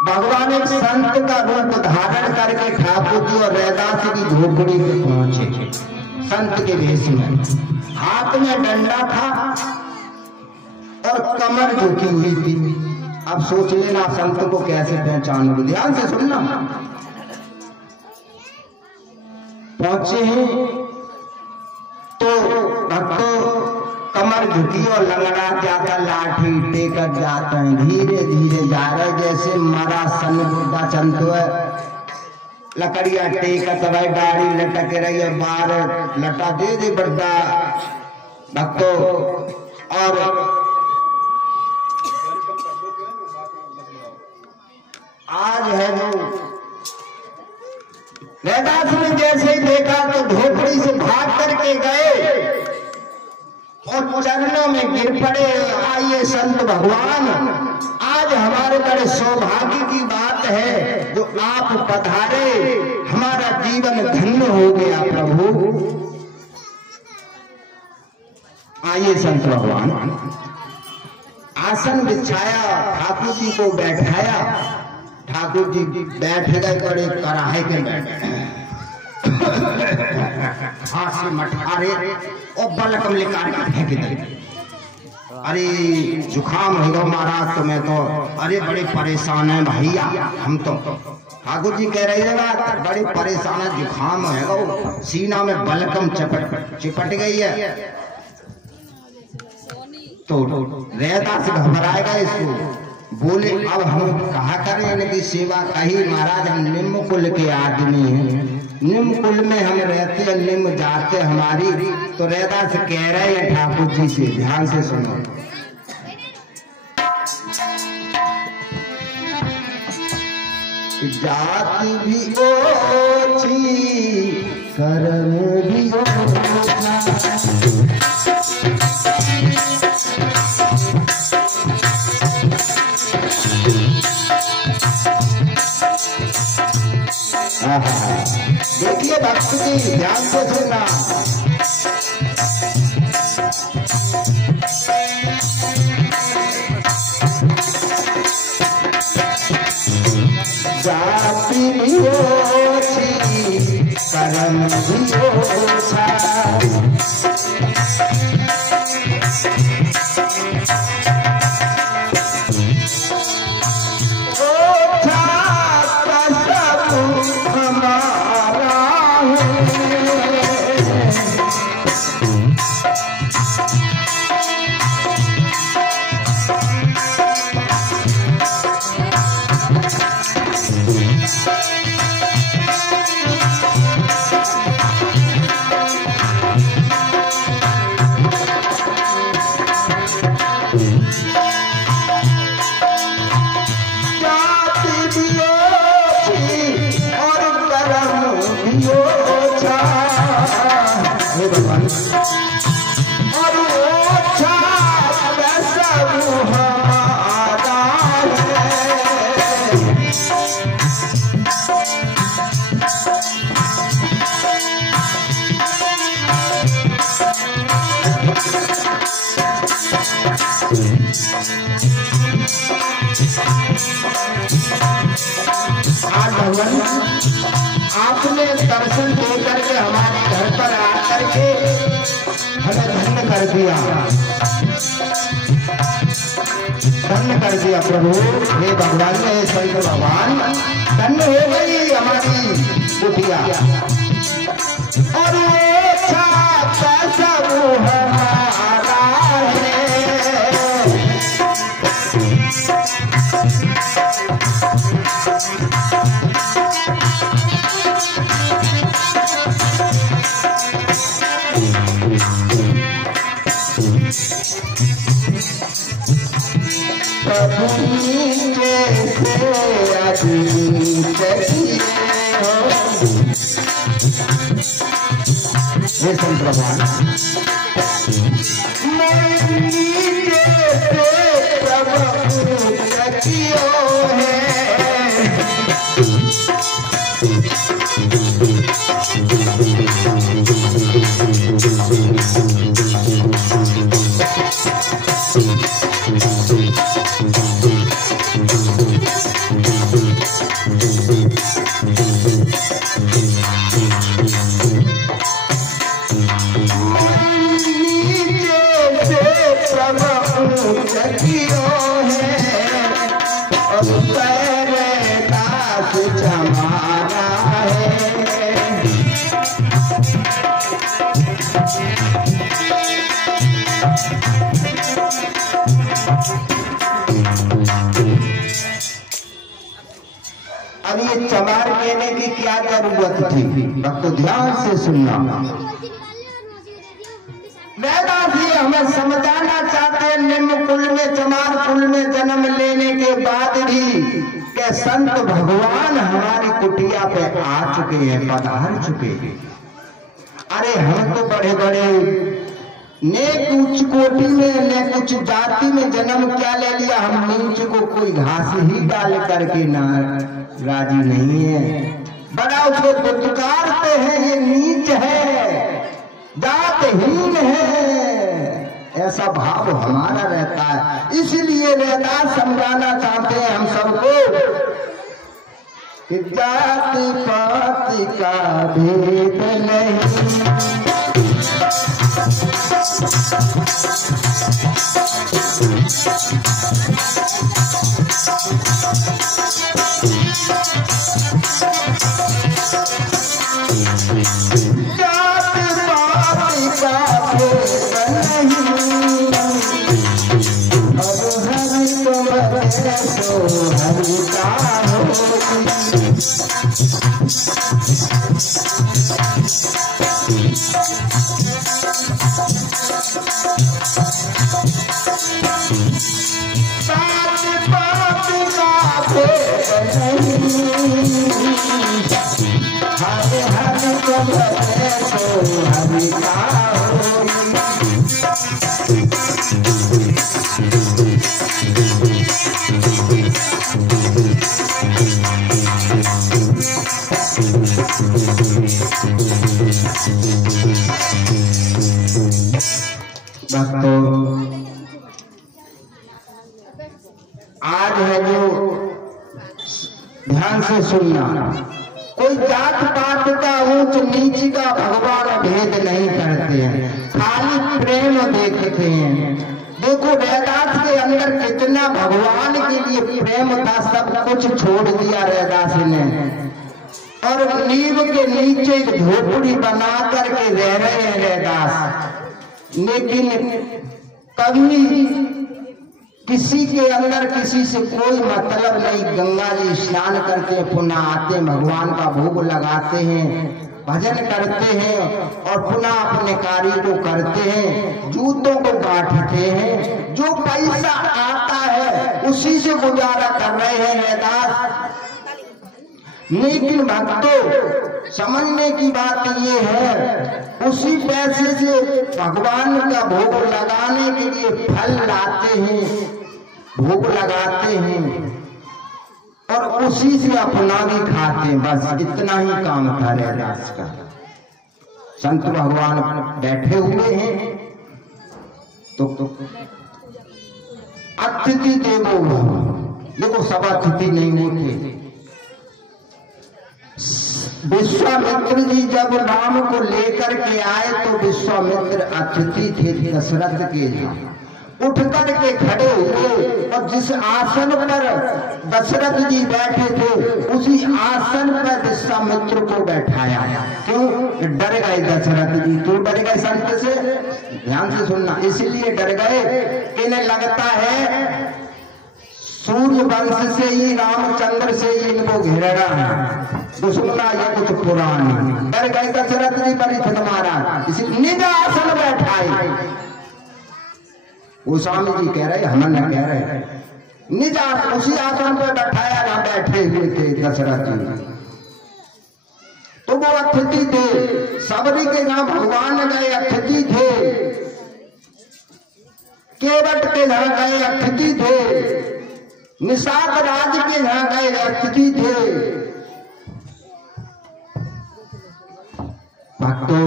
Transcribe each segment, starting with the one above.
भगवान एक संत का रूप धारण करके ठाकुर जी और रैदास की झोपड़ी पे पहुंचे। संत के वेश में हाथ में डंडा था और कमर झुकी हुई थी। अब सोच लेना संत को कैसे पहचानोगे, ध्यान से सुनना। पहुंचे हैं तो भक्तों कमर झुकी और लंगड़ा जाता, लाठी टेकर जाते हैं, धीरे धीरे जा रहे जैसे मरा सन बुढ़ा चंतो है। लकड़िया टेकत भाई, डाड़ी लटक रही है, बार लटा दे दे बड़ा भक्तों। और आज है जो रैदास ने जैसे ही देखा तो झोपड़ी से भाग करके गए और चरणों में गिर पड़े। आइए संत भगवान, आज हमारे बड़े सौभाग्य की बात है जो आप पधारे, हमारा जीवन धन्य हो गया प्रभु। आइए संत भगवान, आसन बिछाया, ठाकुर जी को बैठाया। ठाकुर जी बैठ गए, बड़े कराहे के बैठे, हाथ से मटकारे और बलकम लेकर के फेंक दे। अरे जुखाम हो गया महाराज तुम्हें तो, अरे बड़े परेशान है भैया हम तो। ठाकुर जी कह रहे बात, बड़े परेशान है, जुखाम है, सीना में बलकम चिपट गई है। तो रैदास घबराएगा इसको, बोले अब हम कहा करें इनकी सेवा। कही महाराज हम निम्न कुल के आदमी हैं, निम्न कुल में हम रहते हैं, निम्न जाते हमारी। तो रैदास कह रहे हैं ठाकुर जी से, ध्यान से सुनो। जाति भी ओछी कर्म भी ओछा, देखिए भक्त जी ध्यान से सुनना। जाति भी ओछी कर्म भी ओछा, आपने दर्शन दे करके हमारे घर पर आकर के हमें धन्य कर दिया, धन्य कर दिया प्रभु। हे भगवान, हे संत भगवान, धन्य हो गई हमारी कुटिया। और सब हमारा है, हे संत भगवान, दास जमाना है। अब ये चमार कहने की क्या जरूरत थी? भक्तों ध्यान से सुनना। वेदांत ये हमें समझाना चाहते हैं निम्न कुल में चमार कुल में जन्म लेने के बाद भी के संत भगवान हमारी कुटिया पे आ चुके हैं, पधार चुके हैं। अरे हम तो बड़े बड़े नेक उच्च कोटि में ने कुछ जाति में जन्म क्या ले लिया, हम नीच को कोई घास ही डाल करके ना राजी नहीं है। बड़ा उसको पुकारते हैं ये नीच है, जातहीन है, ऐसा भाव हमारा रहता है। इसलिए वेदांत समझाना चाहते हैं हम सबको कि जाति पाति का भेद नहीं। आज है जो ध्यान से सुनना, कोई जात पात का ऊंच नीच का भगवान भेद नहीं करते हैं, खाली प्रेम देखते हैं। देखो रैदास के अंदर कितना भगवान के लिए प्रेम था, सब कुछ छोड़ दिया रैदास ने और नींव के नीचे एक झोपड़ी बना करके रह रहे हैं रैदास। लेकिन कभी किसी के अंदर किसी से कोई मतलब नहीं, गंगा जी स्नान करते पुनः आते भगवान का भोग लगाते हैं, भजन करते हैं और पुनः अपने कार्य को करते हैं, जूतों को बांटते हैं, जो पैसा आता है उसी से गुजारा कर रहे हैं रैदास। लेकिन भक्तों समझने की बात ये है, उसी पैसे से भगवान का भोग लगाने के लिए फल लाते हैं, भोग लगाते हैं और उसी से अपना भी खाते हैं। बस इतना ही काम था रैदास का। संत भगवान बैठे हुए हैं तो अतिथि देवो भव, देखो सब अतिथि नहीं होते। विश्वामित्र जी जब राम को लेकर के आए तो विश्वामित्र अतिथि थे दशरथ के यहाँ, उठ करके खड़े हुए और जिस आसन पर दशरथ जी बैठे थे उसी आसन पर विश्वामित्र को बैठाया। क्यों? डर गए दशरथ जी। क्यों डर गए? संत से ध्यान से सुनना, इसलिए डर गए कि इन्हें लगता है सूर्य वंश से ही रामचंद्र से ही इनको घेरा है दुश्मना या कुछ पुरानी। डर गए दशरथ जी परीक्षित महाराज, इसलिए निज आसन बैठाए। वो स्वामी जी कह रहे, हम न कह रहे, निज उसी आसन पर बैठाया ना बैठे हुए थे दशरथ जी। तो वो अतिथि थे, सबरी के यहाँ भगवान गए अतिथि थे, केवट के यहाँ गए अतिथि थे, निषाद राज के यहाँ गए अतिथि थे। भक्तों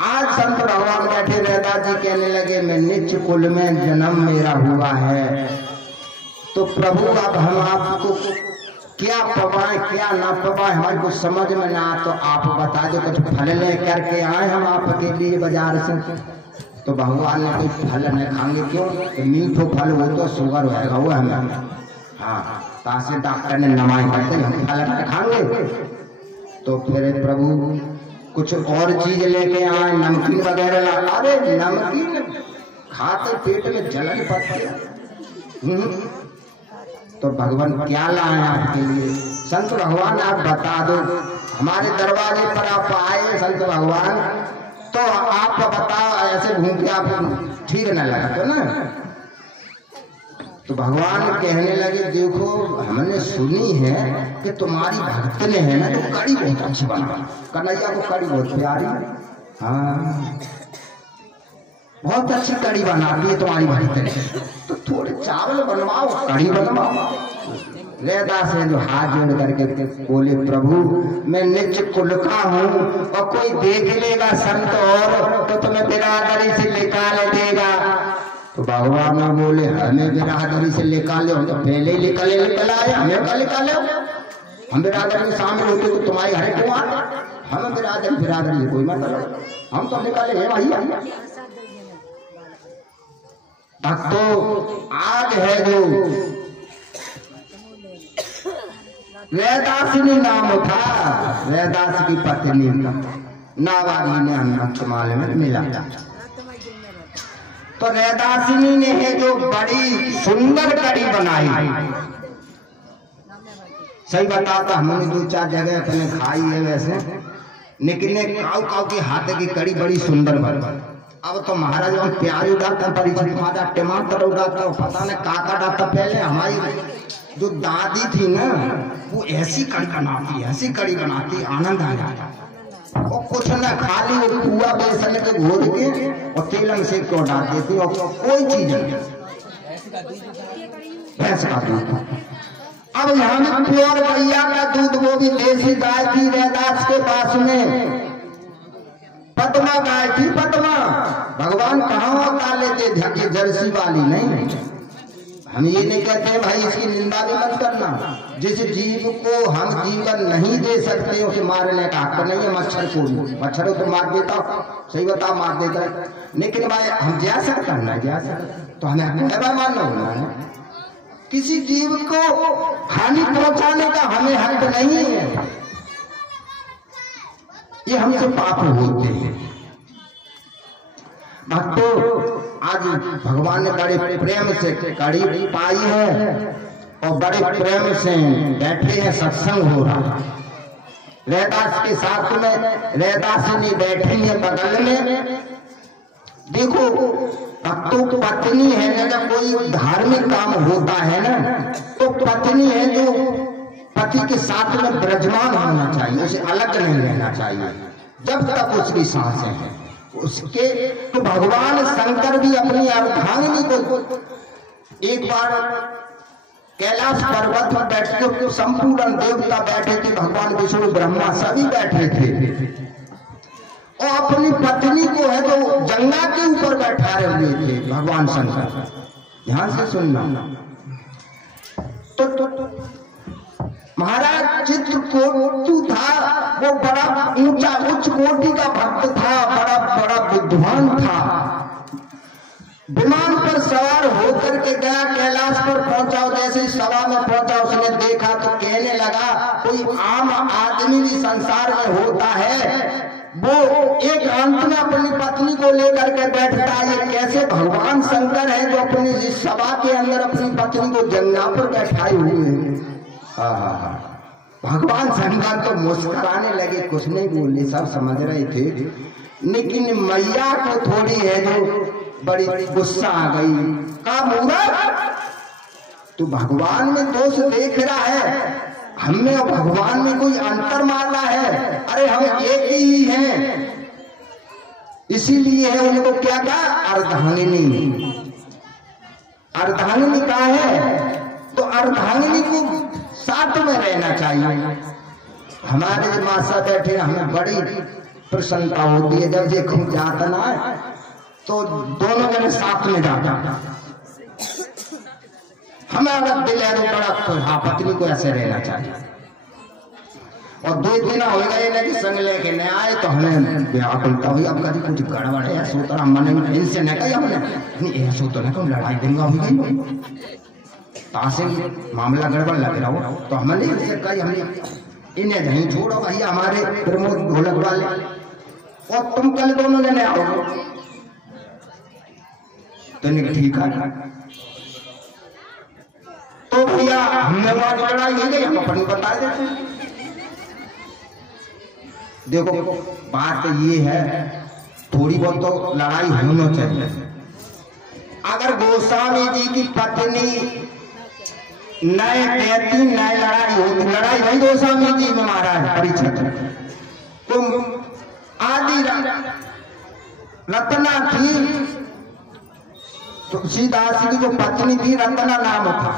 आज संत भगवान बैठे रैदास जी कहने लगे मैं नीच कुल में जन्म मेरा हुआ है, तो प्रभु अब हम आपको क्या पवाए क्या ना पवाए हमारे को समझ में ना, तो आप बता दो कुछ फल ले करके आए हम आपके लिए बाजार से। तो भगवान ने कोई फल नहीं खाएंगे, क्यों? मीठो फल वो तो शुगर होगा वो हमें। हाँ तासे डॉक्टर ने नमाई करते हम फल खाएंगे। तो फिर प्रभु कुछ और चीज लेके आए, नमकीन वगैरह ला। अरे नमकीन खाते पेट में जलन पड़ती। तो भगवान क्या लाए आपके लिए? संत भगवान आप बता दो, हमारे दरवाजे पर आप आए संत भगवान, तो आप बताओ, ऐसे घूम के आप ठीक न लगा तो ना। तो भगवान कहने लगे देखो हमने सुनी है कि तुम्हारी भक्त ने है ना तो कड़ी बहुत अच्छी बना, कन्हैया को कड़ी बहुत प्यारी, हाँ बहुत अच्छी कड़ी बनाती है तुम्हारी भक्त ने, तो थोड़े चावल बनवाओ, कड़ी बनवाओ। रैदास है जो हाथ जोड़ करके बोले प्रभु मैं निज कुल का हूँ और कोई देख लेगा संत और तो तुम्हें बिरादरी से निकाल देगा। तो भगवान ने बोले हमें बिरादरी से निकाले हो तो पहले ही निकल आए, हमें क्या निकाले? हम बिरादरी में शामिल होते तो तुम्हारी हरे क्यों आए? हम बिरादरी कोई मतलब, हम तो निकाले हैं भैया। तो आज है जो वैदासिनी नाम था, वैदास की पत्नी का नावारी ने हम अक्षमाल में मिला। तो वैदासिनी ने है जो बड़ी सुंदर कड़ी बनाई। सही बताता हमने 2-4 जगह अपने खाई है वैसे, लेकिन काऊ काऊ के हाथ की कड़ी बड़ी सुंदर बन। अब तो महाराज हम प्यार उड़ाता, परिचित माता टमाटर उड़ाता, पता नहीं काका डालता। पहले हमारी जो दादी थी ना वो ऐसी कड़ी बनाती, ऐसी कड़ी बनाती, आनंद आ जाता। और कुछ न खाली वो पुआ बेसन के घोल के और तेलन से क्यों डाल देती और कोई चीज नहीं, भैंस का दूध। अब यहाँ में प्योर गैया का दूध, वो भी देसी गाय थी रैदास के पास में, पद्मा गाय थी, पद्मा। भगवान कहाँ होता लेते थे, जर्सी वाली नहीं। हम ये नहीं कहते भाई इसकी निंदा भी मत करना, जिस जीव को हम जीवन नहीं दे सकते उसे मारने का हक नहीं है। मच्छर को, मच्छरों तो मार देता, सही बताओ मार देता है, लेकिन भाई हम जा सकता है ना, जा सकता तो हमें मानना होना है। किसी जीव को हानि पहुंचाने का हमें हक नहीं है, ये हमसे पाप होते हैं। भक्तों आज भगवान ने बड़े प्रेम से कड़ी पाई है और बड़े प्रेम से बैठे हैं, सत्संग हो रहा। रैदास के साथ में रैदासिनी बैठी है बगल में। देखो भक्तों की पत्नी है ना, जब कोई धार्मिक काम होता है ना तो पत्नी है जो पति के साथ में विराजमान होना चाहिए, उसे अलग नहीं रहना चाहिए जब तक उसकी सांसें हैं उसके। तो भगवान शंकर भी अपनी अर्धांगिनी को एक बार कैलाश पर्वत पर बैठे तो संपूर्ण देवता बैठे थे, भगवान विष्णु ब्रह्मा सभी बैठे थे, और अपनी पत्नी को है तो जंगा के ऊपर बैठाए हुए थे भगवान शंकर। ध्यान से सुनना। तो महाराज चित्रकूट था, वो बड़ा ऊंचा उच्च कोटि का भक्त था, बड़ा विद्वान था। विमान पर सवार होकर के गया, कैलाश पर पहुंचा, जैसे सभा में पहुंचा उसने देखा तो कहने लगा कोई आम आदमी भी संसार में होता है, वो एक अंत में अपनी पत्नी को लेकर के बैठता है, ये कैसे भगवान शंकर है जो अपनी इस सभा के अंदर अपनी पत्नी को जंगा पर बैठाए हुए हैं। भगवान शंकर तो मुस्कुराने लगे, कुछ नहीं बोले, सब समझ रहे थे, लेकिन मैया को थोड़ी है जो बड़ी गुस्सा आ गई। का मूर्ख, तू भगवान में दोष देख रहा है, हमें और भगवान में कोई अंतर मारना है? अरे हम एक ही हैं। इसीलिए है उनको क्या कहा, अर्धांगिनी। अर्धांगिनी का है तो अर्धांगिनी को साथ में रहना चाहिए। हमारे जो मासा बैठे हमें बड़ी प्रसन्नता होती है जब ये खूब जाता ना तो दोनों जने साथ में जाता। हमें अगर दिल है तो बड़ा तो हाँ पत्नी को ऐसे रहना चाहिए। और 2 दिन होगा ये ना कि संग लेके न आए तो हमें व्याकुलता हुई, अब कभी कुछ गड़बड़ है ऐसा तो हमने इनसे न कही, हमने नहीं ऐसा तो ना कम लड़ाई देंगे हो गई। तासे मामला गड़बड़ लग रहा हो तो हमने इससे कही हमने इन्हें नहीं छोड़ो भैया हमारे प्रमोद ढोलक वाले और तुम कल दोनों जने आओगे तो ठीक है। तो भैया हमने वहां लड़ाई हो गई हम अपनी बता देते। देखो बात ये है थोड़ी बहुत तो लड़ाई होना चाहिए। अगर गोस्वामी जी की पत्नी नए कहती नए लड़ाई होती लड़ाई भाई गोस्वामी जी में महाराज परीक्षा तुम आदि रत्ना थी तुलसीदास जी की जो पत्नी थी रत्ना नाम था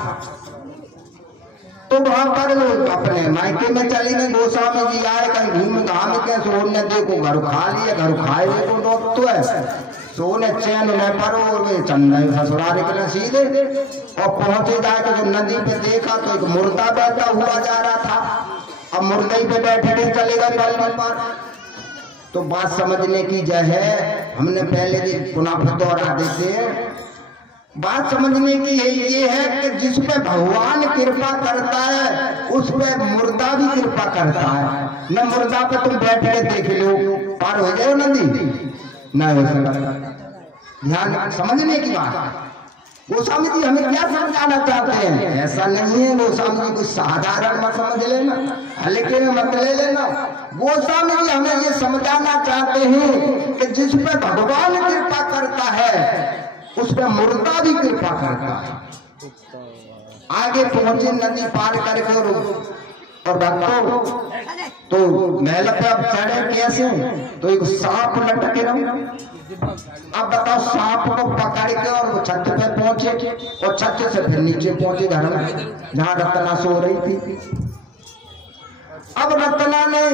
तो वहां पर अपने मायके में चली गई। गोस्वामी जी आए कहीं घूम घाम के सोने देखो घर खा लिया घर खाए को डॉट तो है सोने चैन न पर और वे चंदन ससुराल के सीधे और पहुंचे जाके जो नदी पे देखा तो एक मुर्दा बैठा हुआ जा रहा था। अब मुर्दे पे बैठे चले गए पल पर तो बात समझने की जय है हमने पहले भी पुनः दोहरा देते हैं। बात समझने की ये है कि जिस पे भगवान कृपा करता है उस पे मुर्दा भी कृपा करता है। न मुर्दा पे तुम बैठ के देख लो पार हो जाओ नदी न हो सकता। ध्यान समझने की बात गोस्वामी जी हमें क्या समझाना चाहते हैं ऐसा नहीं है गोस्वामी जी कुछ साधारण मत समझ लेना हल्के में मत ले लेना। गोस्वामी जी हमें ये समझाना चाहते हैं कि जिस पे भगवान कृपा करता है उस पर मुर्दा भी कृपा करता है। आगे पहुंचे नदी पार करके और भक्तों तो महल पे अब चढ़े कैसे तो एक सांप लटके रहो। अब बताओ सांप को पकड़ के और वो छत पे पहुंचे और छत से फिर नीचे पहुंचे घर में जहां रत्ना सो रही थी। अब रत्ना ने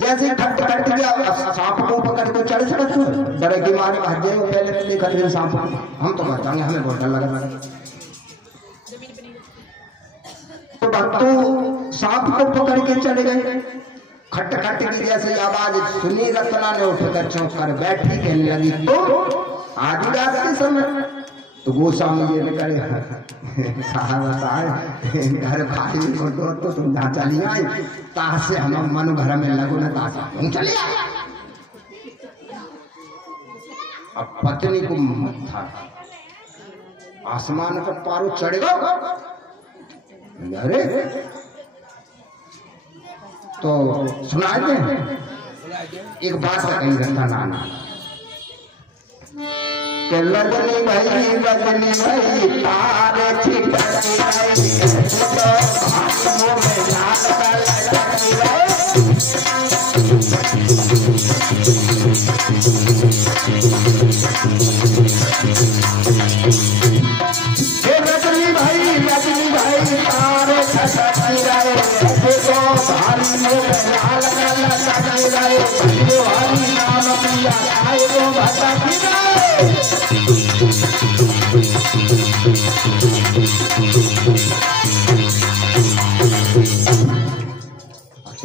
जैसे खट खट गया सांप को पकड़ के चढ़ सकते डर के मारे भाग गए पहले तो देखा फिर सांप हम तो बचाएंगे हमें बहुत डर लगा। तो भक्तों सांप को पकड़ के चढ़ गए खट खट की जैसे आवाज सुनी रत्ना ने उठकर चौंक कर बैठी कहने लगी तो आधी रात के समय तो गोस्वामी जी ने करे साहब घर खाली तो तुम जहाँ चली आई ताश से हम मन घर में लगो न ताश तुम चली आई। अब पत्नी को था आसमान पर पारो चढ़ेगा अरे तो सुना दे एक बात कहीं घटना नाना के लगनी भाई तारे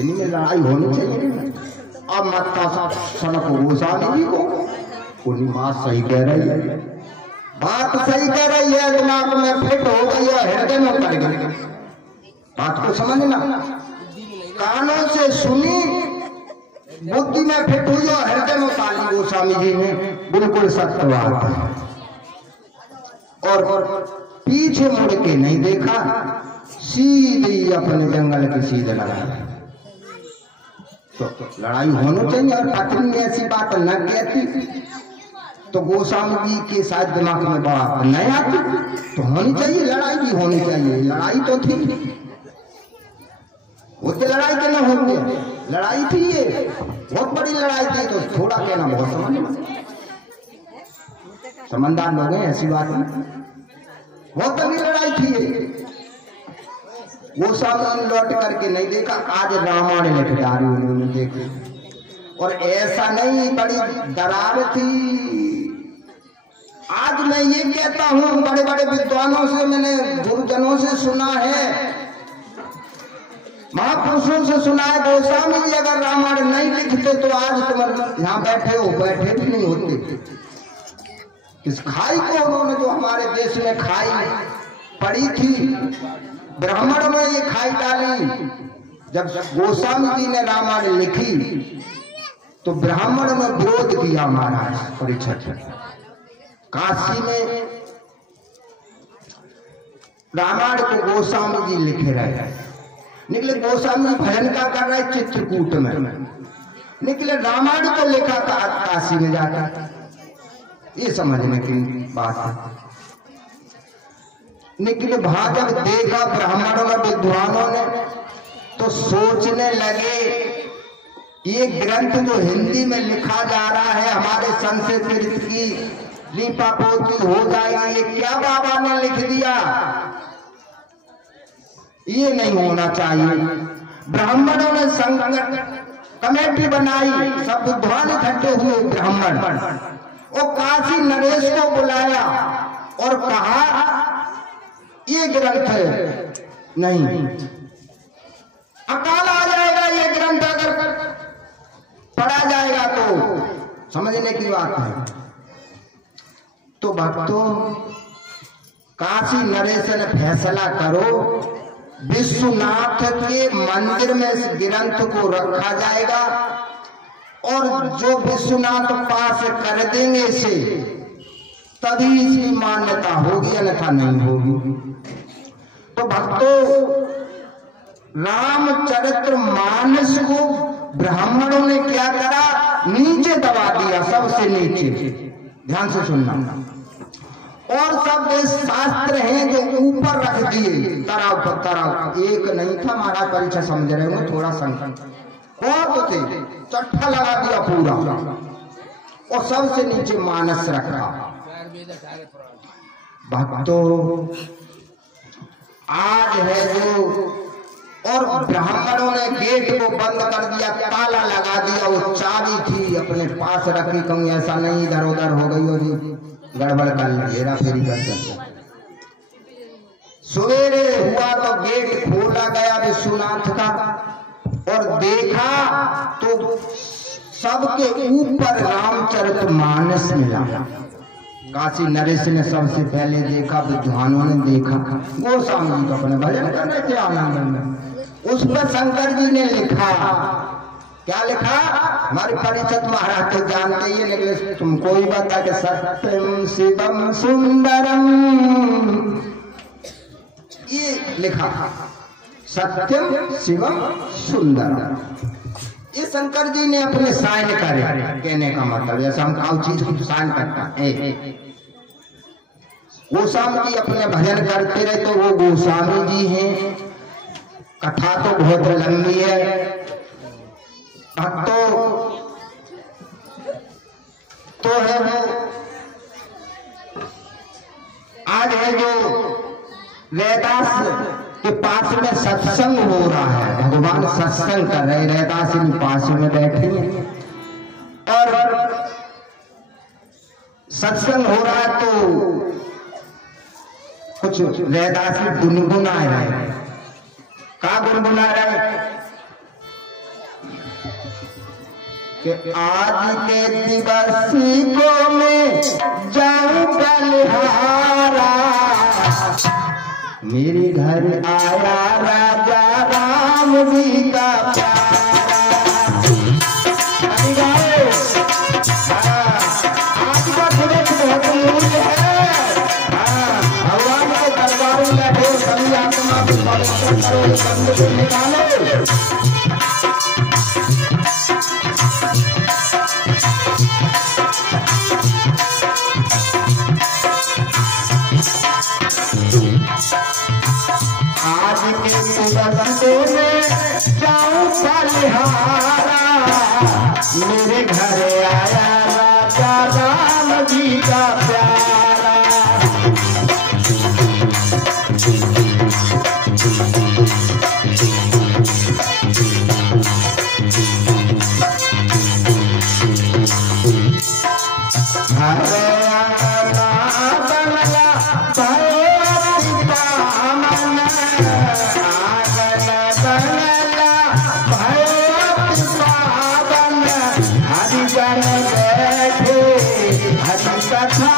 में लड़ाई होनी चाहिए। अब मत सनक गोस्वामी जी को पूरी बात सही कह रही है बात सही कह रही है दिमाग में फिट हो गई है हृदय में उतर गई बात को समझना कानों से सुनी बुद्धि में फिट हुई और हृदय में उतार ली गोस्वामी जी ने बिल्कुल सत्य बात और पीछे मुड़ के नहीं देखा सीधी अपने जंगल की सीधे लगा। तो लड़ाई होनी चाहिए और पत्नी ऐसी बात न कहती तो गोस्वामी जी के साथ दिमाग में बात नहीं आती तो होनी चाहिए लड़ाई भी होनी चाहिए। लड़ाई तो थी होते लड़ाई के न होते लड़ाई थी ये बहुत बड़ी लड़ाई थी तो थोड़ा कहना बहुत समझदार लोग हैं ऐसी बात नहीं बहुत बड़ी लड़ाई थी। वो सामने लौट करके नहीं देखा आज रामायण ने पिटारी उन्होंने देखी और ऐसा नहीं बड़ी दरार थी। आज मैं ये कहता हूँ बड़े बड़े विद्वानों से मैंने गुरुजनों से सुना है महापुरुषों से सुना है गोस्वामी जी अगर रामायण नहीं लिखते तो आज तुम यहाँ बैठे हो बैठे भी नहीं होते। इस खाई को उन्होंने जो हमारे देश में खाई पड़ी थी, ब्राह्मण में ये खाई डाली। जब गोस्वामी जी ने रामायण लिखी तो ब्राह्मण में विरोध किया महाराज परीक्षित। काशी में रामायण को गोस्वामी जी लिखे रहे, निकले गोस्वामी भजन का कर रहे चित्रकूट में, निकले रामायण को लिखा काशी में जाकर। ये समझने की बात है। निकले वहां जब देखा ब्राह्मणों में विद्वानों ने तो सोचने लगे ये ग्रंथ जो हिंदी में लिखा जा रहा है हमारे संस्कृत की लिपा पोती हो जाएगी, ये क्या बाबा ने लिख दिया, ये नहीं होना चाहिए। ब्राह्मणों ने कमेटी बनाई, सब विद्वान इकट्ठे हुए ब्राह्मण, और काशी नरेश को बुलाया और कहा ये ग्रंथ नहीं, अकाल आ जाएगा, ये ग्रंथ अगर पढ़ा जाएगा तो समझने की बात है। तो भक्तों काशी नरेश ने फैसला करो, विश्वनाथ के मंदिर में इस ग्रंथ को रखा जाएगा और जो विश्वनाथ पास कर देंगे इसे तभी इसकी मान्यता होगी, अन्यथा नहीं होगी। तो भक्तों रामचरित्र मानस को ब्राह्मणों ने क्या करा, नीचे दबा दिया, सबसे नीचे, ध्यान से सुनना, और सब शास्त्र हैं जो ऊपर रख दिए तरह पर तरह। एक नहीं था, हमारा परीक्षा समझ रहे हो, थोड़ा संकट बहुत थे, चट्टा लगा दिया पूरा और सबसे नीचे मानस रखा। भक्तों आज है जो, और ब्राह्मणों ने गेट को बंद कर दिया, ताला लगा दिया, वो चाबी थी अपने पास रखी, कहूँ ऐसा नहीं इधर उधर हो गई और गड़बड़ कर हेरा फेरी कर। सवेरे हुआ तो गेट खोला गया विश्वनाथ का और देखा तो सबके ऊपर रामचरित मानस मिला। काशी नरेश ने सबसे पहले देखा, विद्वानों ने देखा, गोस्वामी जी को अपने भजन कर रहे थे आनंद में। उस पर शंकर जी ने लिखा, क्या लिखा, हमारे परिचित महाराज तो जानते ही निकले, तुमको ही बता के सत्यम शिवम सुंदरम, ये लिखा सत्यम शिवम सुंदरम। ये शंकर जी ने अपने साइन करे, कहने का मतलब जैसे हम काउ चीज को साइन करता है। गोस्वामी जी अपने भजन करते रहे तो वो गोस्वामी जी हैं। कथा तो बहुत लंबी है, तो है वो आज है जो रैदास के पास में सत्संग हो रहा है, भगवान सत्संग कर रहे, रैदास पास में बैठे हैं और सत्संग हो रहा है तो कुछ रैदास गुनगुना रहे। क्या गुनगुना रहे कि आज के दिवस को मैं जाऊं बलिहारा, मेरे घर आया राजा राम जी का प्यारा। आपका दिवस बहुत मूल्य है, भगवान के दरबार में बैठे सभी आत्मा को पवित्र करो, बंद को निकालो। आज के दिवस में जाऊं बलिहारा, मेरे घर आया राजा राम जी का प्यारा। हरि जन बैठे हरि कथा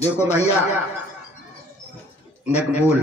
देखो भैया नेक बोल